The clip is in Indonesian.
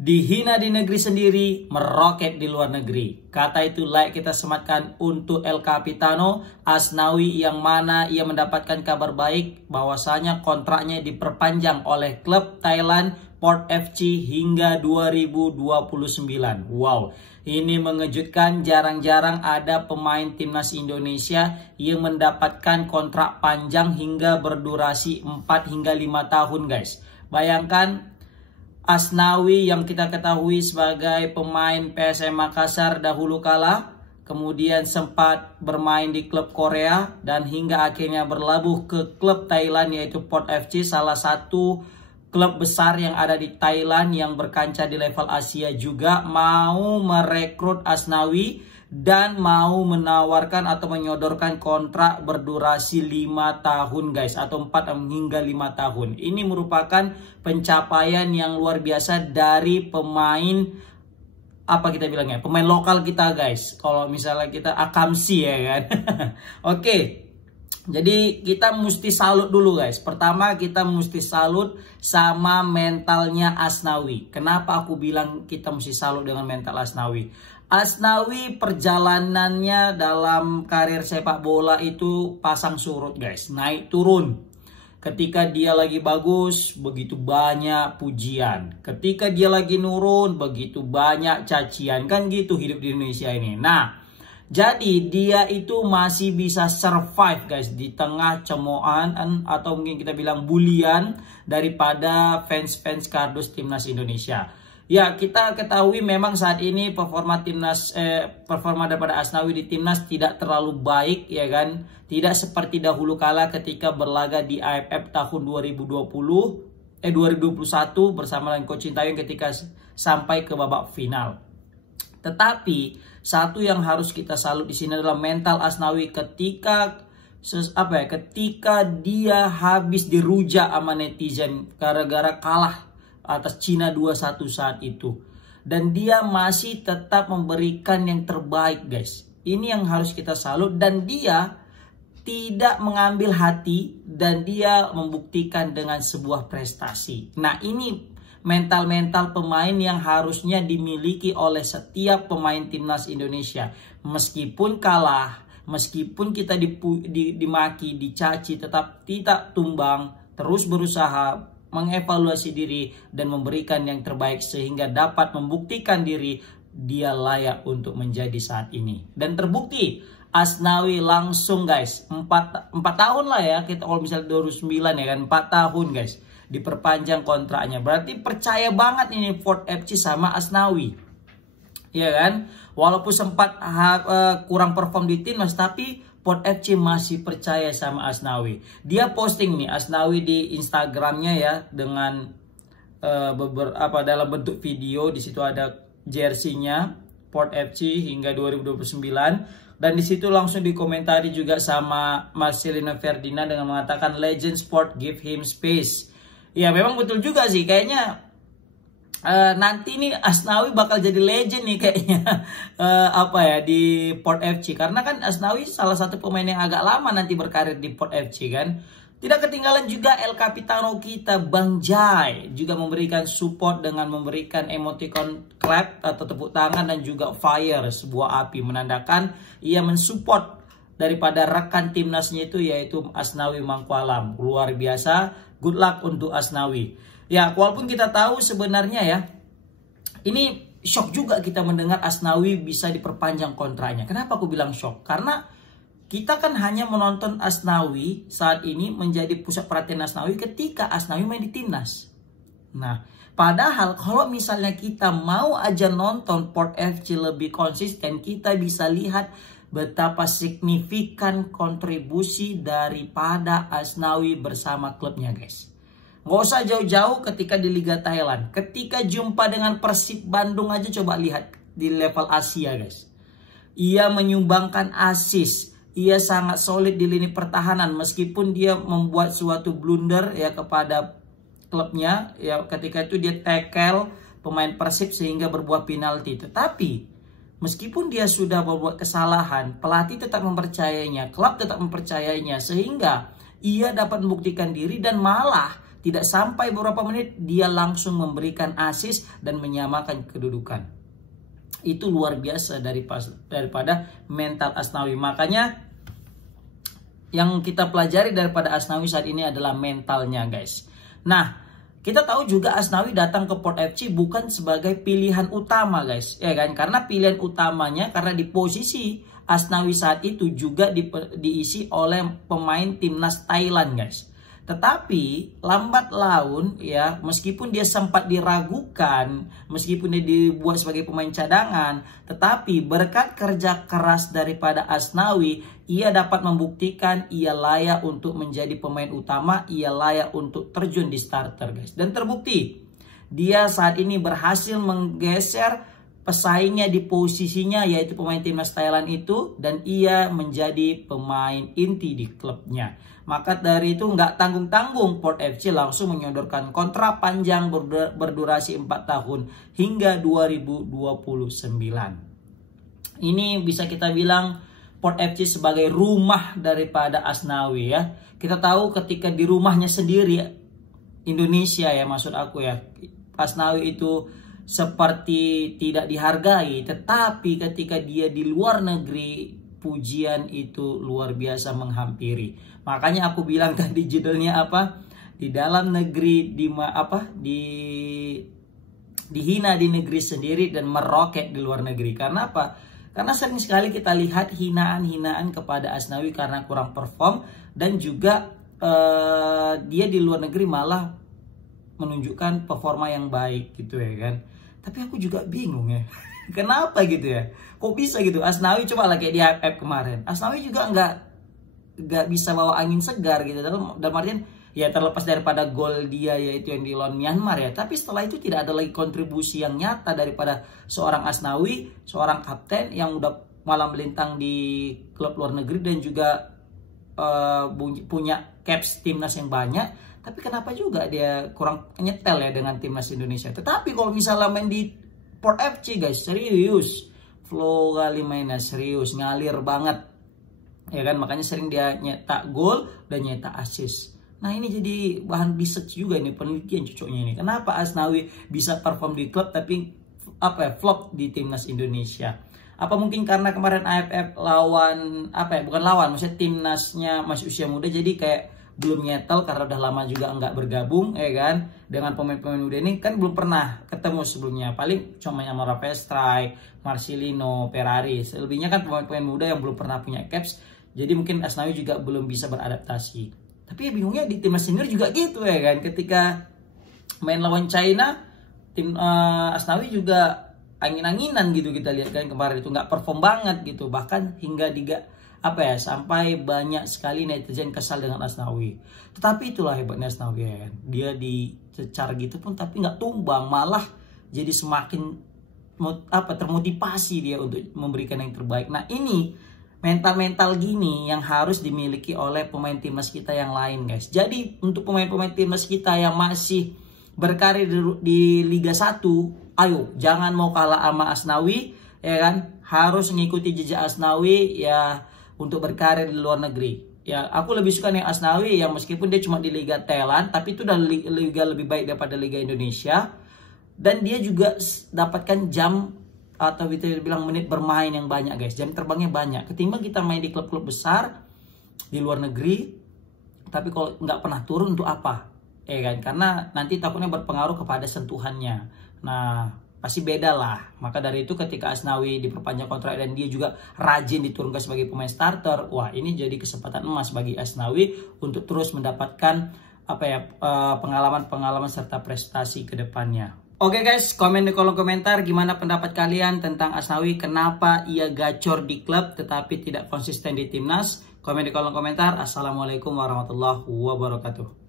Dihina di negeri sendiri, meroket di luar negeri. Kata itu layak kita sematkan untuk El Capitano Asnawi, yang mana ia mendapatkan kabar baik bahwasanya kontraknya diperpanjang oleh klub Thailand Port FC hingga 2029. Wow, ini mengejutkan. Jarang-jarang ada pemain timnas Indonesia yang mendapatkan kontrak panjang hingga berdurasi 4 hingga 5 tahun, guys. Bayangkan, Asnawi yang kita ketahui sebagai pemain PSM Makassar dahulu kala, kemudian sempat bermain di klub Korea dan hingga akhirnya berlabuh ke klub Thailand yaitu Port FC, salah satu klub besar yang ada di Thailand yang berkancah di level Asia juga, mau merekrut Asnawi dan mau menawarkan atau menyodorkan kontrak berdurasi 5 tahun, guys, atau 4 hingga 5 tahun. Ini merupakan pencapaian yang luar biasa dari pemain, apa kita bilangnya, pemain lokal kita, guys. Kalau misalnya kita akamsi, ya kan. Oke. Jadi kita mesti salut dulu, guys. Pertama kita mesti salut sama mentalnya Asnawi. Kenapa aku bilang kita mesti salut dengan mental Asnawi? Asnawi perjalanannya dalam karir sepak bola itu pasang surut, guys. Naik turun. Ketika dia lagi bagus, begitu banyak pujian. Ketika dia lagi nurun, begitu banyak cacian. Kan gitu hidup di Indonesia ini. Nah, jadi dia itu masih bisa survive, guys, di tengah cemoohan atau mungkin kita bilang bulian daripada fans-fans kardus timnas Indonesia. Ya, kita ketahui memang saat ini performa daripada Asnawi di timnas tidak terlalu baik, ya kan? Tidak seperti dahulu kala ketika berlaga di AFF tahun 2021 bersama dengan Coach Sintayong ketika sampai ke babak final. Tetapi satu yang harus kita salut di sini adalah mental Asnawi ketika dia habis dirujak sama netizen gara-gara kalah atas Cina 2-1 saat itu. Dan dia masih tetap memberikan yang terbaik, guys. Ini yang harus kita salut. Dan dia tidak mengambil hati. Dan dia membuktikan dengan sebuah prestasi. Nah, ini mental-mental pemain yang harusnya dimiliki oleh setiap pemain timnas Indonesia. Meskipun kalah, meskipun kita dimaki, dicaci, tetap tidak tumbang. Terus berusaha mengevaluasi diri dan memberikan yang terbaik sehingga dapat membuktikan diri dia layak untuk menjadi saat ini. Dan terbukti Asnawi langsung, guys, 4 tahun lah ya, kita kalau misalnya 2009 ya kan, 4 tahun, guys, diperpanjang kontraknya. Berarti percaya banget ini Port FC sama Asnawi, ya kan? Walaupun sempat kurang perform di timnas, tapi Port FC masih percaya sama Asnawi. Dia posting nih Asnawi di Instagramnya ya, dengan dalam bentuk video. Di situ ada jersey-nya Port FC hingga 2029, dan di situ langsung dikomentari juga sama Marcelino Ferdinand dengan mengatakan Legend Sport give him space. Ya memang betul juga sih, kayaknya nanti nih Asnawi bakal jadi legend nih kayaknya di Port FC, karena kan Asnawi salah satu pemain yang agak lama nanti berkarir di Port FC kan. Tidak ketinggalan juga El Capitano kita Bang Jai juga memberikan support dengan memberikan emoticon clap atau tepuk tangan dan juga fire, sebuah api, menandakan ia mensupport daripada rekan timnasnya itu yaitu Asnawi Mangkualam. Luar biasa, good luck untuk Asnawi. Ya, walaupun kita tahu sebenarnya ya, ini shock juga kita mendengar Asnawi bisa diperpanjang kontraknya. Kenapa aku bilang shock? Karena kita kan hanya menonton Asnawi saat ini menjadi pusat perhatian Asnawi ketika Asnawi main di timnas. Nah, padahal kalau misalnya kita mau aja nonton Port FC lebih konsisten, kita bisa lihat betapa signifikan kontribusi daripada Asnawi bersama klubnya, guys. Nggak usah jauh-jauh ketika di Liga Thailand. Ketika jumpa dengan Persib Bandung aja, coba lihat di level Asia, guys. Ia menyumbangkan assist. Ia sangat solid di lini pertahanan. Meskipun dia membuat suatu blunder ya kepada klubnya. Ya, ketika itu dia tackle pemain Persib sehingga berbuah penalti. Tetapi meskipun dia sudah berbuat kesalahan, pelatih tetap mempercayainya. Klub tetap mempercayainya. Sehingga ia dapat membuktikan diri dan malah Tidak sampai beberapa menit dia langsung memberikan assist dan menyamakan kedudukan. Itu luar biasa daripada mental Asnawi. Makanya yang kita pelajari daripada Asnawi saat ini adalah mentalnya, guys. Nah, kita tahu juga Asnawi datang ke Port FC bukan sebagai pilihan utama, guys, ya kan? Karena pilihan utamanya, karena di posisi Asnawi saat itu juga diisi oleh pemain timnas Thailand, guys. Tetapi lambat laun, ya, meskipun dia sempat diragukan, meskipun dia dibuat sebagai pemain cadangan, tetapi berkat kerja keras daripada Asnawi, ia dapat membuktikan ia layak untuk menjadi pemain utama, ia layak untuk terjun di starter, guys. Dan terbukti, dia saat ini berhasil menggeser pesaingnya di posisinya, yaitu pemain timnas Thailand itu, dan ia menjadi pemain inti di klubnya. Maka dari itu nggak tanggung-tanggung Port FC langsung menyodorkan kontrak panjang berdurasi 4 tahun hingga 2029. Ini bisa kita bilang Port FC sebagai rumah daripada Asnawi, ya. Kita tahu ketika di rumahnya sendiri, Indonesia, ya, maksud aku, ya, Asnawi itu seperti tidak dihargai, tetapi ketika dia di luar negeri, pujian itu luar biasa menghampiri. Makanya aku bilang tadi judulnya apa? Di dalam negeri dihina di negeri sendiri dan meroket di luar negeri. Karena apa? Karena sering sekali kita lihat hinaan-hinaan kepada Asnawi karena kurang perform, dan juga dia di luar negeri malah menunjukkan performa yang baik gitu, ya kan. Tapi aku juga bingung, ya. Kenapa gitu, ya? Kok bisa gitu? Asnawi coba lah kayak di AFF kemarin. Asnawi juga nggak bisa bawa angin segar gitu. Dalam artian, ya, terlepas daripada gol dia yaitu yang di lawan Myanmar, ya. Tapi setelah itu tidak ada lagi kontribusi yang nyata daripada seorang Asnawi, seorang kapten yang udah malam melintang di klub luar negeri dan juga punya caps timnas yang banyak. Tapi kenapa juga dia kurang nyetel, ya, dengan timnas Indonesia. Tetapi kalau misalnya main di Port FC, guys, serius. Flow kali mainnya, serius. Ngalir banget. Ya kan, makanya sering dia nyetak gol dan nyetak assist. Nah, ini jadi bahan research juga ini, penelitian cocoknya ini. Kenapa Asnawi bisa perform di klub tapi flop di timnas Indonesia? Apa mungkin karena kemarin AFF maksudnya timnasnya masih usia muda, jadi kayak belum nyetel karena udah lama juga nggak bergabung, ya kan, dengan pemain-pemain muda ini kan belum pernah ketemu sebelumnya, paling cuma sama Rafael Strike, Marcelino, Ferrari, selebihnya kan pemain-pemain muda yang belum pernah punya caps, jadi mungkin Asnawi juga belum bisa beradaptasi. Tapi ya bingungnya di timnas senior juga gitu, ya kan, ketika main lawan China, tim Asnawi juga angin-anginan gitu, kita lihat kan kemarin itu nggak perform banget gitu, bahkan hingga sampai banyak sekali netizen kesal dengan Asnawi. Tetapi itulah hebatnya Asnawi, ya kan. Dia dicecar gitu pun tapi nggak tumbang, malah jadi semakin termotivasi dia untuk memberikan yang terbaik. Nah, ini mental-mental gini yang harus dimiliki oleh pemain timnas kita yang lain, guys. Jadi untuk pemain-pemain timnas kita yang masih berkarir di Liga 1, ayo jangan mau kalah sama Asnawi, ya kan. Harus mengikuti jejak Asnawi, ya, untuk berkarir di luar negeri. Ya, aku lebih suka nih Asnawi yang meskipun dia cuma di Liga Thailand, tapi itu udah liga lebih baik daripada Liga Indonesia. Dan dia juga dapatkan jam atau kita bilang menit bermain yang banyak, guys. Jam terbangnya banyak. Ketimbang kita main di klub-klub besar di luar negeri, tapi kalau nggak pernah turun untuk apa? Ya kan? Karena nanti takutnya berpengaruh kepada sentuhannya. Nah, pasti beda lah. Maka dari itu ketika Asnawi diperpanjang kontrak dan dia juga rajin diturunkan sebagai pemain starter, wah, ini jadi kesempatan emas bagi Asnawi untuk terus mendapatkan pengalaman-pengalaman serta prestasi ke depannya. Oke, guys, komen di kolom komentar gimana pendapat kalian tentang Asnawi, kenapa ia gacor di klub tetapi tidak konsisten di timnas. Komen di kolom komentar. Assalamualaikum warahmatullahi wabarakatuh.